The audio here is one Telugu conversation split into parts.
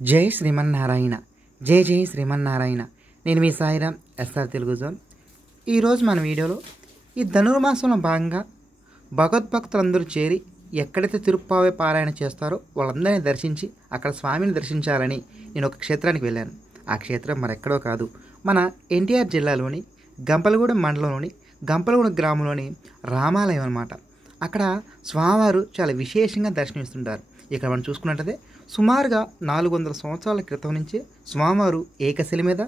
జై శ్రీమన్నారాయణ. జై జై శ్రీమన్నారాయణ. నేను మీ సాయిరామ్ ఎస్ఆర్ తెలుగు జోన్. ఈరోజు మన వీడియోలో ఈ ధనుర్మాసంలో భాగంగా భగవద్భక్తులందరూ చేరి ఎక్కడైతే తిరుప్పావే పారాయణ చేస్తారో వాళ్ళందరినీ దర్శించి అక్కడ స్వామిని దర్శించాలని నేను ఒక క్షేత్రానికి వెళ్ళాను. ఆ క్షేత్రం మరెక్కడో కాదు, మన ఎన్టీఆర్ జిల్లాలోని గంపలగూడెం మండలంలోని గంపలగూడెం గ్రామంలోని రామాలయం అన్నమాట. అక్కడ స్వామివారు చాలా విశేషంగా దర్శనమిస్తుంటారు. ఇక్కడ మనం చూసుకున్నట్టయితే సుమారుగా 400 సంవత్సరాల క్రితం నుంచే స్వామివారు ఏకశిల మీద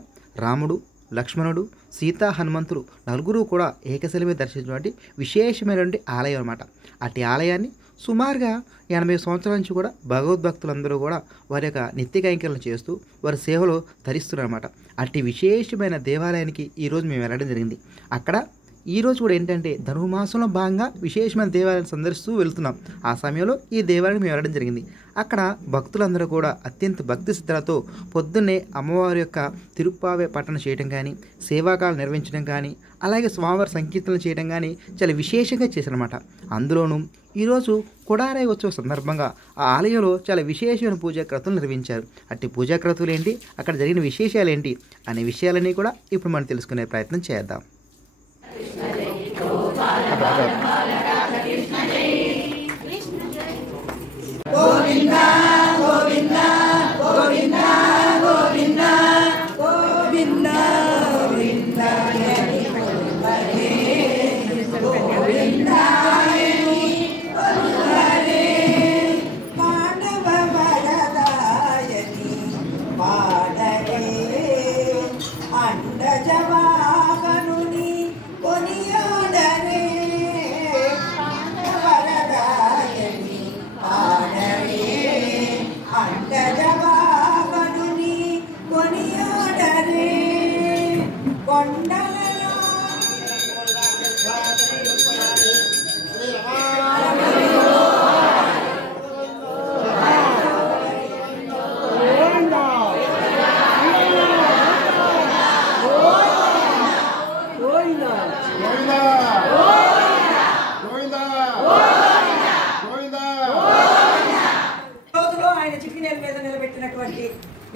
రాముడు, లక్ష్మణుడు, సీతా, హనుమంతుడు నలుగురు కూడా ఏకశిల మీద దర్శించినటువంటి విశేషమైనటువంటి ఆలయం అన్నమాట. అట్టి ఆలయాన్ని సుమారుగా 80 సంవత్సరాల నుంచి కూడా భగవద్భక్తులందరూ కూడా వారి యొక్క నిత్య కైంకర్యాలను చేస్తూ వారి సేవలో ధరిస్తున్నారన్నమాట. అట్టి విశేషమైన దేవాలయానికి ఈరోజు మేము వెళ్ళడం జరిగింది. అక్కడ ఈరోజు కూడా ఏంటంటే ధనుర్మాసంలో భాగంగా విశేషమైన దేవాలయాన్ని సందర్శిస్తూ వెళ్తున్నాం. ఆ సమయంలో ఈ దేవాలయం మేము వెళ్ళడం జరిగింది. అక్కడ భక్తులందరూ కూడా అత్యంత భక్తి శ్రద్ధలతో పొద్దున్నే అమ్మవారి యొక్క తిరుప్పావే పఠనం చేయడం కానీ, సేవాకాలు నిర్వహించడం కానీ, అలాగే స్వామివారి సంకీర్తనలు చేయడం కానీ చాలా విశేషంగా చేశారన్నమాట. అందులోనూ ఈరోజు కొడారాయి ఉత్సవ సందర్భంగా ఆ ఆలయంలో చాలా విశేషమైన పూజాక్రతులు నిర్వహించారు. అట్టి పూజాక్రతులు ఏంటి, అక్కడ జరిగిన విశేషాలు ఏంటి అనే విషయాలన్నీ కూడా ఇప్పుడు మనం తెలుసుకునే ప్రయత్నం చేద్దాం. గోవిందా గోవిందా గోవిందా గోవిందా గోవిందా గోవిందాయని హరే మానవ వరదాయని పాడరే అండజవాహనుని కొనియాడరే వరదాయని పాడరే అండజవాహనుని కొనియాడరే కొండలలో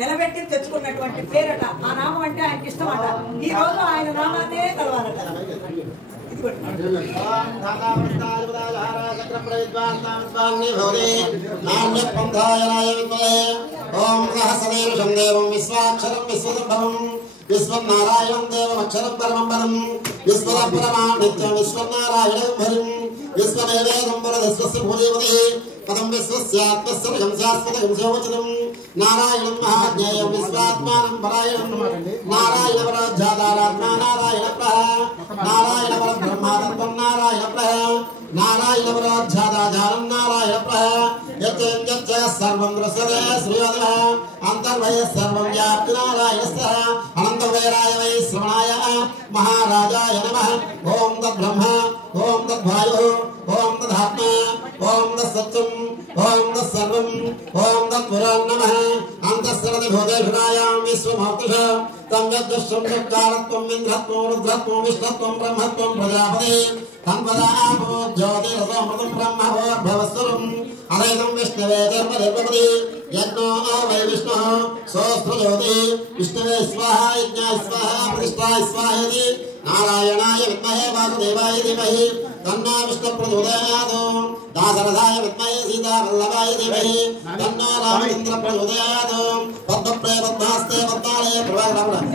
నిలబెట్టి తెచ్చుకున్నటువంటి పేరట. ఆ నామం అంటే ఆయనకి ఇష్టమట. ఈ రోజు ఆయన నామాన్నే కలవాలట. ఓం సహస్రదేవం దేవం విశ్వాక్షరం విశ్వసంభవం విశ్వనారాయణం దేవమక్షరం పరమం విశ్వపరమా నిత్యం విశ్వనారాయణం హరిం విశ్వదేవేదం వరదస్వస్య భూదేవతే పదం విశ్వస్యాత్మస్సర్గం శాశ్వతం శోచనం నారాయణం మహాజ్ఞేయం విశ్వాత్మానం పరాయణం నారాయణ పరజాతారాత్మా నారాయణ నారాయణ పర బ్రహ్మాతత్వం నారాయణ నారాయణ పరజాతాచారం నారాయణ యచ్చ సర్వం దృశ్యతే శ్రీవద అంతర్వయ సర్వం వ్యాప్తి నారాయణస్థ అనంతవైరాయ వై శ్రవణాయ మహారాజాయ నమః. ఓం తద్బ్రహ్మ ఓం తద్వాయు ఓం తదాత్మ ఓం తత్సత్యం ఓం తత్సర్వం ఓం తత్పురాన్ నమః. అంతఃసరతి భూతేషునాయాం విశ్వమూర్తిష తం యజ్ఞశ్రం చక్కారత్వం ఇంద్రత్వం రుద్రత్వం విష్ణుత్వం బ్రహ్మత్వం ప్రజాపతి తన్వదాపో జ్యోతిరసోమృతం బ్రహ్మభోర్భవస్వరం అదైతం విష్ణవే ధర్మదేవపతి యజ్ఞో వై విష్ణు సోస్త్రజ్యోతి విష్ణవే స్వాహ యజ్ఞాయ స్వాహ ప్రతిష్ఠాయ స్వాహేతి నారాయణాయ విద్మహే వాసుదేవాయ ధీమహి తన్నో విష్ణు ప్రచోదయాత్ దాశరథాయ విద్మహే సీతావల్లభాయ ధీమహి తన్నో రామచంద్ర ప్రచోదయాత్ పద్మప్రియ పద్మాస్తే పద్మాలయ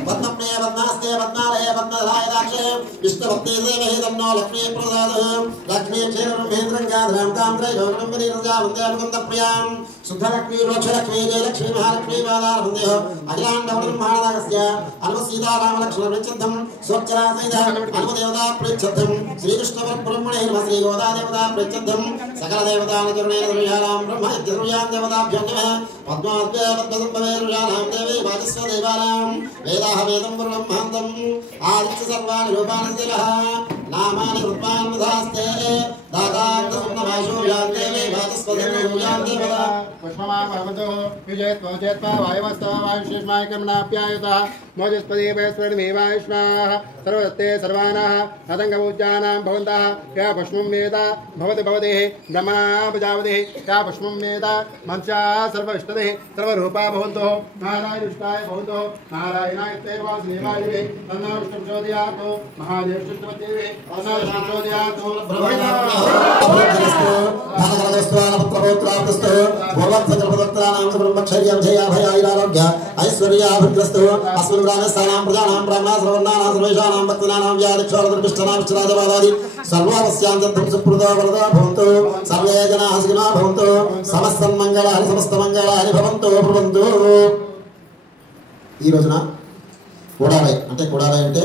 పద్మప్రియ పద్మాస్తే పద్మాలయ పద్మధరాయ దాక్షే విష్ణుభక్తే ధీమహి తన్నో లక్ష్మీ ప్రసాదః లక్ష్మీ క్షీరమేంద్రం గాధరం తాంత్రే యోగం వినిర్జా వందే ముకుంద ప్రియాం శుద్ధలక్ష్మీ రోక్షలక్ష్మీ జయలక్ష్మీ మహాలక్ష్మీ బాలార వందే అఖిలాండ బ్రహ్మాండస్య అనుమ సీతారామలక్ష్మణ ప్రచద్దం స్వచ్ఛరాసైద అనుమ దేవతా ప్రచద్దం శ్రీకృష్ణ బ్రహ్మణే నమః శ్రీ గోదా దేవతా ప్రచద్దం సకల దేవతానుచరణేన దుర్యానాం బ్రహ్మ దుర్యాం దేవతాభ్యో నమః పద్మాద్వే పద్మసంభవే దుర్యానాం దేవీ వాచస్వ దేవానాం వేదాహ వేదం బ్రహ్మాంతం ఆదిత్య సర్వాణి రూపాణి దేవః नामानि कृत्वान्नधास्ते दातान्तसुप्नवाशो यान्ते मे भातस्वधर्मो यान्ते वदा पुष्पमा भवतो विजयत्वजेत्वा वायुवस्तव वायुशेषमायकमनाप्यायुतः मोजस्पदे वयस्वर्णमेवायुष्माः सर्वदत्ते सर्वानाः हतङ्गपूज्यानां भवन्तः या पुष्पं वेद भवति भवतिः ब्रह्मणा प्रजापतिः या पुष्पं वेद मनुष्याः सर्वविष्टतिः सर्वरूपा भवन्तु नारायणिष्ठाय भवन्तु नारायणाय वासुदेवाय तन्नो विष्णुप्रचोदयात् महादेवश्चित्तवद्देवे तन्नो विष्णुप्रचोदयात् भगवतस्त्वानपुत्रपुत्राप्तस्तु भगवत्सकल्पदत्तानां ब्रह्मचर्यविजयाभयाैरारोग्य ऐश्वर्याभिग्रस्तु अस्मिन् ग्रामे स्थानां प्रजानां ब्राह्मणाः सर्ववर्णानां सर्वेषाणां भक्तानां व्याधिक्षोरदर्पिष्टानां विश्राजवादादि सर्वावस्यान्तं सुप्रदा वरदा भवन्तु सर्वे जनाः सुखिनः भवन्तु समस्तमङ्गलानि समस्तमङ्गलानि भवन्तु भवन्तु ఈ రోజున కూడాలై అంటే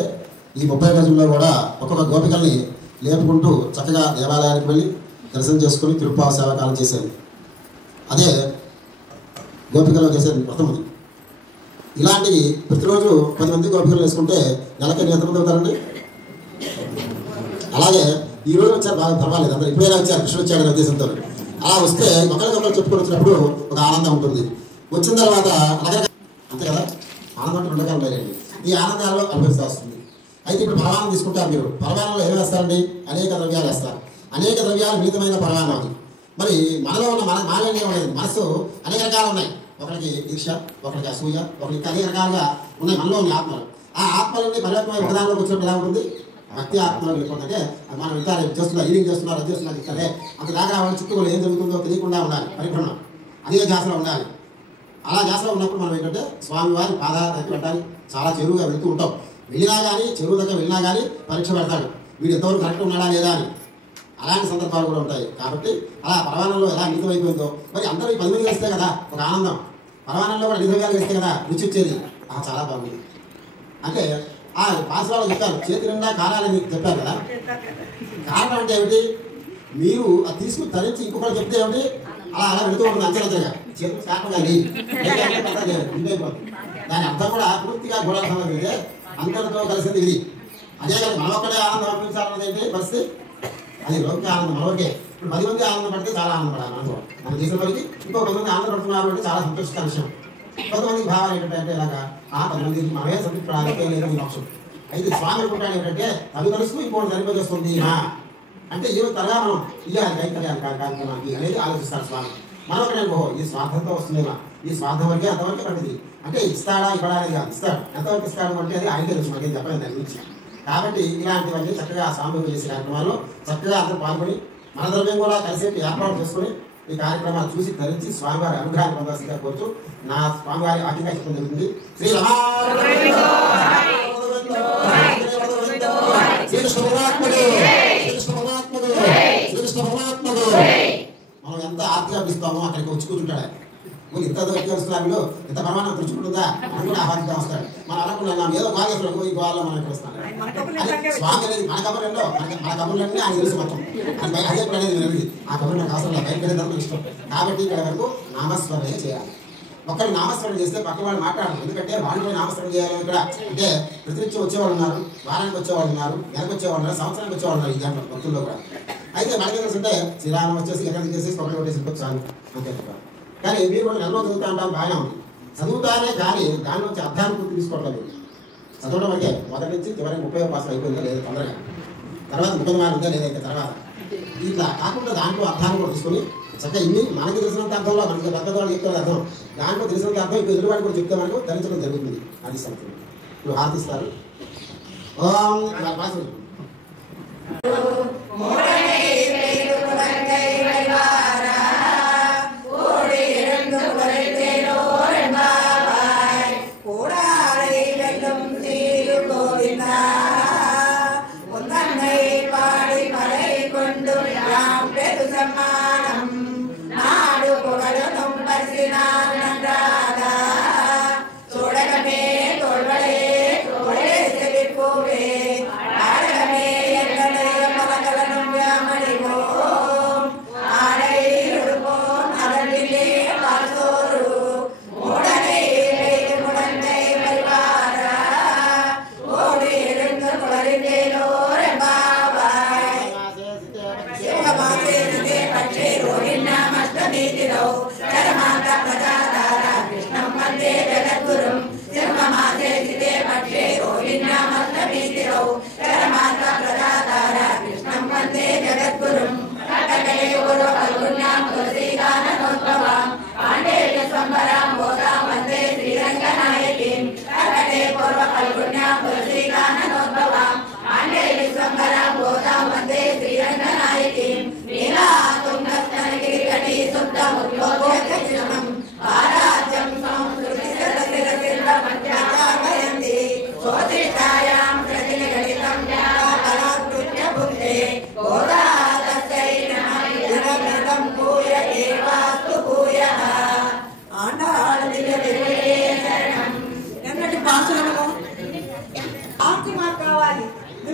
ఈ 30 రోజుల్లో కూడా ఒక్కొక్క గోపికల్ని లేపుకుంటూ చక్కగా దేవాలయానికి వెళ్ళి దర్శనం చేసుకుని తిరుప్పావ సేవాకాలం చేసేది. అదే గోపికలో చేసే వ్రతం అది. ఇలాంటివి ప్రతిరోజు 10 మంది గోపికలు వేసుకుంటే నెలకి ఎన్ని ఎంతమంది అవుతారండి? అలాగే ఈ రోజు వచ్చారు బాగా పర్వాలేదు, అందరూ ఇప్పుడైనా వచ్చారు కృష్ణుడు వచ్చాడనే ఉద్దేశంతో. అలా వస్తే ఒకరికొకరు చెప్పుకొని వచ్చినప్పుడు ఒక ఆనందం ఉంటుంది. వచ్చిన తర్వాత అలాగే అంతే కదా, ఆనందం అంటే 2 రకాలు ఉన్నాయండి. ఈ ఆనందాల్లో అనుభవిస్తూ వస్తుంది. అయితే ఇప్పుడు పరమాణం తీసుకుంటారు. మీరు పరమాణంలో ఏమి వేస్తారండి? అనేక ద్రవ్యాలు వేస్తారు. అనేక ద్రవ్యాలు మిళితమైన పరమాణం అది. మరి మనలో ఉన్న మాలిన్యం అనేది మనసు అనేక రకాలు ఉన్నాయి. ఒకరికి ఈర్ష, ఒకరికి అసూయ, ఒకరికి అనేక రకాలుగా ఉన్నాయి మనలో ఉన్న ఆత్మలు. ఆ ఆత్మలన్నీ పరివర్తనమైన ఒకదానిలోకి వచ్చినప్పుడు ఎలా ఉంటుంది? భక్తి ఆత్మలో వెళ్ళిపోతుందంటే మనం ఇంకా చేస్తున్నారు, హీలింగ్ చేస్తున్నారు, అది చేస్తున్నారు చెప్తారే అంత దాకా వాళ్ళ చుట్టూ ఏం జరుగుతుందో తెలియకుండా ఉండాలి. పరిభ్రమణం అదే ధ్యాసలో ఉండాలి. అలా ధ్యాసలో ఉన్నప్పుడు మనం ఏంటంటే స్వామివారి పాదాల దగ్గర పెట్టాలి. చాలా చెరువుగా వెళ్తూ ఉంటాం. వెళ్ళినా కానీ చెరువు దగ్గర వెళ్ళినా కానీ పరీక్ష పెడతాడు, వీడు ఎంతవరకు కరెక్ట్ ఉన్నాడా లేదా అని. అలాంటి సందర్భాలు కూడా ఉంటాయి. కాబట్టి అలా పరమాణంలో ఎలా మిళితం అయిపోయిందో మరి అందరూ 10 మంది వేస్తే కదా ఒక ఆనందం. పరమాణంలో కూడా నిజంగా వేస్తే కదా రుచి వచ్చేది. చాలా బాగుంది. అంటే ఆ పాఠశాలలో చెప్పారు చేతి నిండా కారాలని చెప్పారు కదా. కారణం అంటే ఏమిటి? మీరు అది తీసుకుని తరించి ఇంకొకటి చెప్తే ఏమిటి? అలా వెళుతూ ఉంటుంది అంచెలంచెలుగా. చేతులు కారణం కానీ దాని అర్థం కూడా పూర్తిగా గోళాల సంబంధించి అందరితో కలిసింది ఇది. అదే కానీ మనం ఒక్కడే ఆనందం అనిపించాలన్నది ఏంటి పరిస్థితి? అది లోక ఆనందం మనకే. ఇప్పుడు 10 మంది ఆనందం పడితే చాలా ఆనందపడాలి. మనతో మన దేశం వరకు ఇంకో 10 మంది ఆనందపడుతున్నారు అంటే చాలా సంతోషకర విషయం. కొంతమందికి భావాలు ఏంటంటే ఇలాగా 10 మందికి మనమే సంతృప్తి లేదు మోక్షం. అయితే స్వామి అనుకుంటాడు ఏంటంటే అది కలుస్తూ ఇంకోటి సరిపోతుంది అంటే ఏమో త్వరగా మనం ఇయ్యాలి కైకర్యాలు కార్యక్రమానికి అనేది ఆలోచిస్తాడు స్వామి. మనం ఒకటే ఈ స్వార్థంతో వస్తుందేమా, ఈ స్వార్థం వరకే అంతవరకే పడింది. అంటే ఇస్తాడా ఇవ్వడా అనేది కాదు, ఇస్తాడు. ఎంతవరకు ఇస్తాడు అంటే అది ఆయనకే తెలుసు, మనకేం చెప్పలేదు దాని గురించి. కాబట్టి ఇలాంటివన్నీ చక్కగా స్వామి చేసే కార్యక్రమాల్లో చక్కగా అందరూ పాల్గొని మన ద్రవ్యం కూడా కలిసి ఏర్పాటు చేసుకుని ఈ కార్యక్రమాలు చూసి ధరించి స్వామివారి అనుగ్రహాన్ని పొందాల్సిందిగా కోరుతూ నా స్వామివారి ఆజ్ఞగా చెప్పడం జరుగుతుంది. మనం ఎంత ఆర్తిగా పిలుస్తామో అక్కడికి వచ్చి కూర్చుంటాడు. ఇంత వస్తున్నారు ఇంత ప్రమాణం తెచ్చుకుంటుందా అని కూడా ఆహ్వానిద్దాం వస్తాడు. మనం అనుకున్నాం ఏదో బాగేశ్వరం ఈ గోవాలో మనం ఇక్కడ వస్తాం. స్వామి అనేది మన కబుర్లలో మన కబుర్లన్నీ ఆయన తెలుసు మొత్తం. అదే అనేది వెళ్ళింది ఆ కబుర్ నాకు అవసరం లేదు, బయట వెళ్ళేందుకు ఇష్టం. కాబట్టి ఇక్కడ వరకు నామస్మరణే చేయాలి. ఒకరు నామస్మరణ చేస్తే పక్క వాళ్ళు మాట్లాడరు. ఎందుకంటే వాళ్ళు నామస్మరణ చేయాలి. ఇక్కడ అంటే ప్రతినిత్యం వచ్చేవాళ్ళు ఉన్నారు, వారానికి వచ్చేవాళ్ళు ఉన్నారు, నెలకు వచ్చేవాళ్ళు ఉన్నారు, సంవత్సరానికి వచ్చేవాళ్ళు ఉన్నారు. ఈ దాంట్లో భక్తుల్లో కూడా అయితే మనకి తెలుసుంటే శ్రీరామం వచ్చేసి ఎక్కడ చేసేసి ఒకటి కొట్టేసి చాలు అంతే. కానీ మీరు కూడా నెలలో చదువుతా ఉంటాం బాగానే ఉంది. చదువుతానే కానీ దాని నుంచి అర్థాన్ని పూర్తి తీసుకోవట్లేదు. చదవడం వరకే మొదటి నుంచి చివరికి 30 పాసులు అయిపోయిందా లేదా తొందరగా, తర్వాత 30 మార్లు ఉందా లేదా ఇంకా తర్వాత ఇట్లా కాకుండా దాంట్లో అర్థాన్ని కూడా తీసుకొని చక్కగా ఇన్ని మనకి తెలిసినంత అర్థంలో మనకి పెద్ద వాళ్ళు చెప్తారు అర్థం, దాంట్లో తెలిసినంత అర్థం ఇప్పుడు ఎదురువాడికి కూడా చెప్తే మనకు ధరించడం జరుగుతుంది. అది సంగతి. ఇప్పుడు హారతిస్తారు. చూడగమే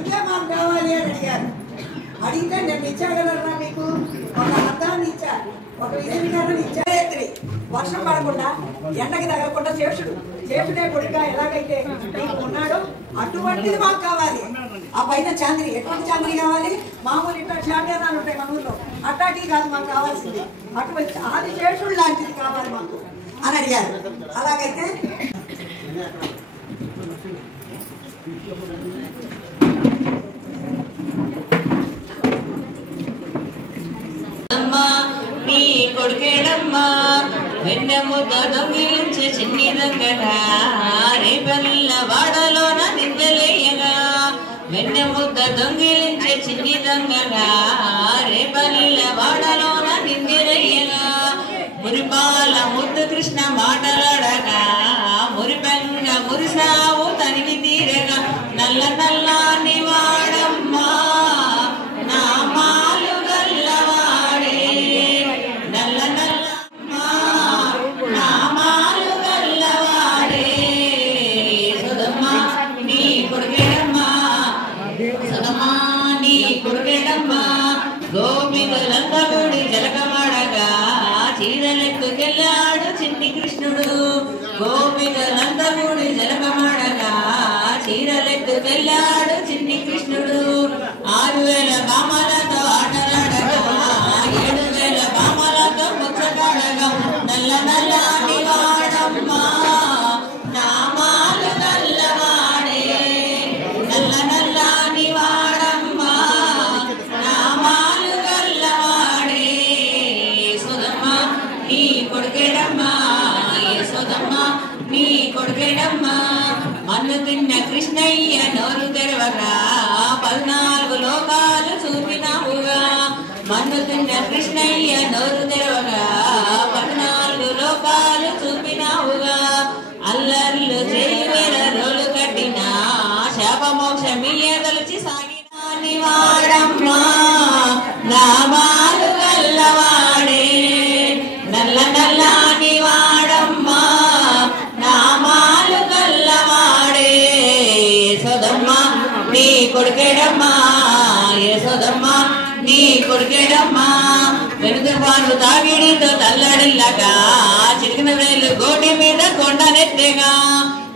అందుకే మాకు కావాలి అని అడిగారు. అడిగితే నేను ఇచ్చాగలరా మీకు? ఒక అర్థాన్ని ఇచ్చా, ఒక విధీకరణ ఇచ్చా. వర్షం పడకుండా ఎండకి తగలకుండా శేషుడే కొడుక ఎలాగైతే మీకు ఉన్నాడో అటువంటిది మాకు కావాలి. ఆ పైన చాంద్రి, ఎటువంటి చాంద్రి కావాలి? మామూలు ఇట్లా చాంద్రాలు ఉంటాయి మన ఊళ్ళో, అట్లాంటివి కాదు మాకు కావాల్సింది. అటువంటి ఆది శేషుడు లాంటిది కావాలి మాకు అని అడిగారు. అలాగైతే నీ కొడుకేడమ్మా వెన్నెముద్ద దొంగిలించే చిన్ని దొంగగా రేపల్ల వాడలోన నిందలేయగా వెన్నెముద్ద దొంగిలించే చిన్ని దొంగగా రేపల్ల వాడలోన నిందలేయగా మురిపాల ముద్దు కృష్ణ మాటలాడగా మురిపెంగ మురిసావు తనివి తీరగా నల్ల నల్లాని వాడమ్మా నామాలు గల్లవాడే నల్ల నల్లమ్మా నామాలు గల్లవాడే సుధమ్మా నీ కొడుకేడమ్మా సుధమ్మా నీ కొడుకేడమ్మా గోపికలందరుడి జలకమాడగా చీరలెత్తుకెళ్ళాడు చిన్ని కృష్ణుడు గోపికలందరుడి జలకమాడగా చీరలెత్తుకెళ్ళాడు చిన్ని కృష్ణుడు 6000 బామలతో ఆటలాడగా 7000 బామలతో ముచ్చటాడగా నల్ల నల్లాని వాడమ్మా నామాలు గల్లవాడే నల్ల నల్లాని వాడమ్మా నామాలు గల్లవాడే సుధమ్మా నీ కొడుకేడమ్మా యశోదమ్మా నీ కొడుకేడమ్మా మన్ను తిన్న కృష్ణయ్య నోరు తెరవగా 14 లోకాలు చూపినావుగా మన్ను తిన్న కృష్ణయ్య నోరు తెరవగా 14 లోకాలు చూపినావుగా అల్లర్లు చేవేల రోలు కట్టిన శాపమోక్షమియ్యదలిచి సాగినాని వాడమ్మా నామాలు గల్లవాడే నల్ల నల్లాని వాడమ్మా నామాలు గల్లవాడే యశోదమ్మా నీ కొడుకేడమ్మా యశోదమ్మా నీ కొడుకేడమ్మా వెనుకపాను తాగిడితో తల్లడిల్లగా చిరిగిన వేలు గోటి మీద కొండనెత్తేగా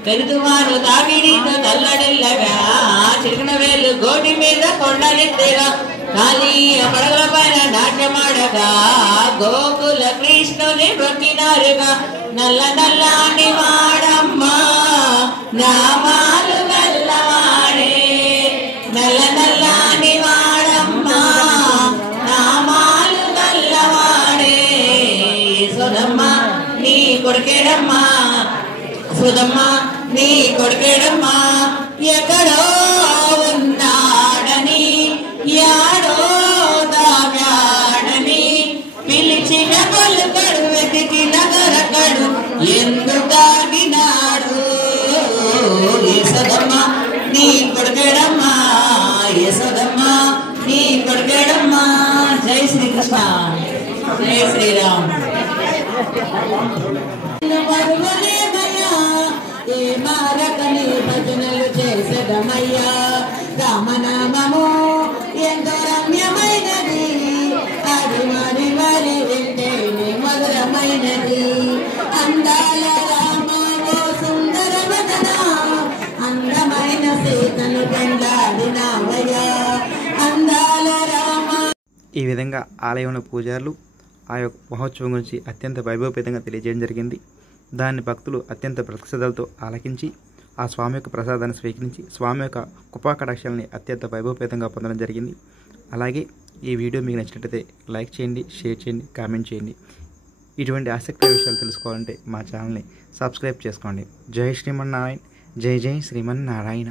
పెరుతువారు తాగిడితో తల్లడిల్లగా చిరిగిన వేలు గోటి మీద కొండనెత్తేగా ఖాళీ పడగల పైన నాట్యమాడగా గోకుల కృష్ణుని భక్తినారుగా నల్ల నల్లాని వాడమ్మా నామాలు గల్లవాడే నల్ల నల్లాని వాడమ్మా నామాలు గల్లవాడే యశోదమ్మా నీ కొడుకేడమ్మా సుధమ్మా నీ కొడుకేడమ్మా ఎక్కడో ఉన్నాడని యాడో దాగాడని పిలిచిన పలుకడు వెతికిన దొరకడు ఎందుకాగినాడు యశోదమ్మా నీ కొడుకేడమ్మా యశోదమ్మా నీ కొడుకేడమ్మా జై శ్రీకృష్ణ జై శ్రీరామ్ ఏ మారకని భజనలు చేసదమయ్యా రామనామము ఎంతో రమ్యమైనది అది మరి మరి వింటేనే మధురమైనది అందాల రామో సుందర వదన అందమైన సీతను పెండాడినావయ్యా అందాల రామ. ఈ విధంగా ఆలయంలో పూజారులు ఆ యొక్క మహోత్సవం గురించి అత్యంత వైభవపేతంగా తెలియజేయడం జరిగింది. దాన్ని భక్తులు అత్యంత భక్తిశ్రద్ధలతో ఆలకించి ఆ స్వామి యొక్క ప్రసాదాన్ని స్వీకరించి స్వామి యొక్క కృపా కటాక్షాలని అత్యంత వైభవపేతంగా పొందడం జరిగింది. అలాగే ఈ వీడియో మీకు నచ్చినట్లయితే లైక్ చేయండి, షేర్ చేయండి, కామెంట్ చేయండి. ఇటువంటి ఆసక్తికర విషయాలు తెలుసుకోవాలంటే మా ఛానల్ని సబ్స్క్రైబ్ చేసుకోండి. జై శ్రీమన్నారాయణ, జై జై శ్రీమన్నారాయణ.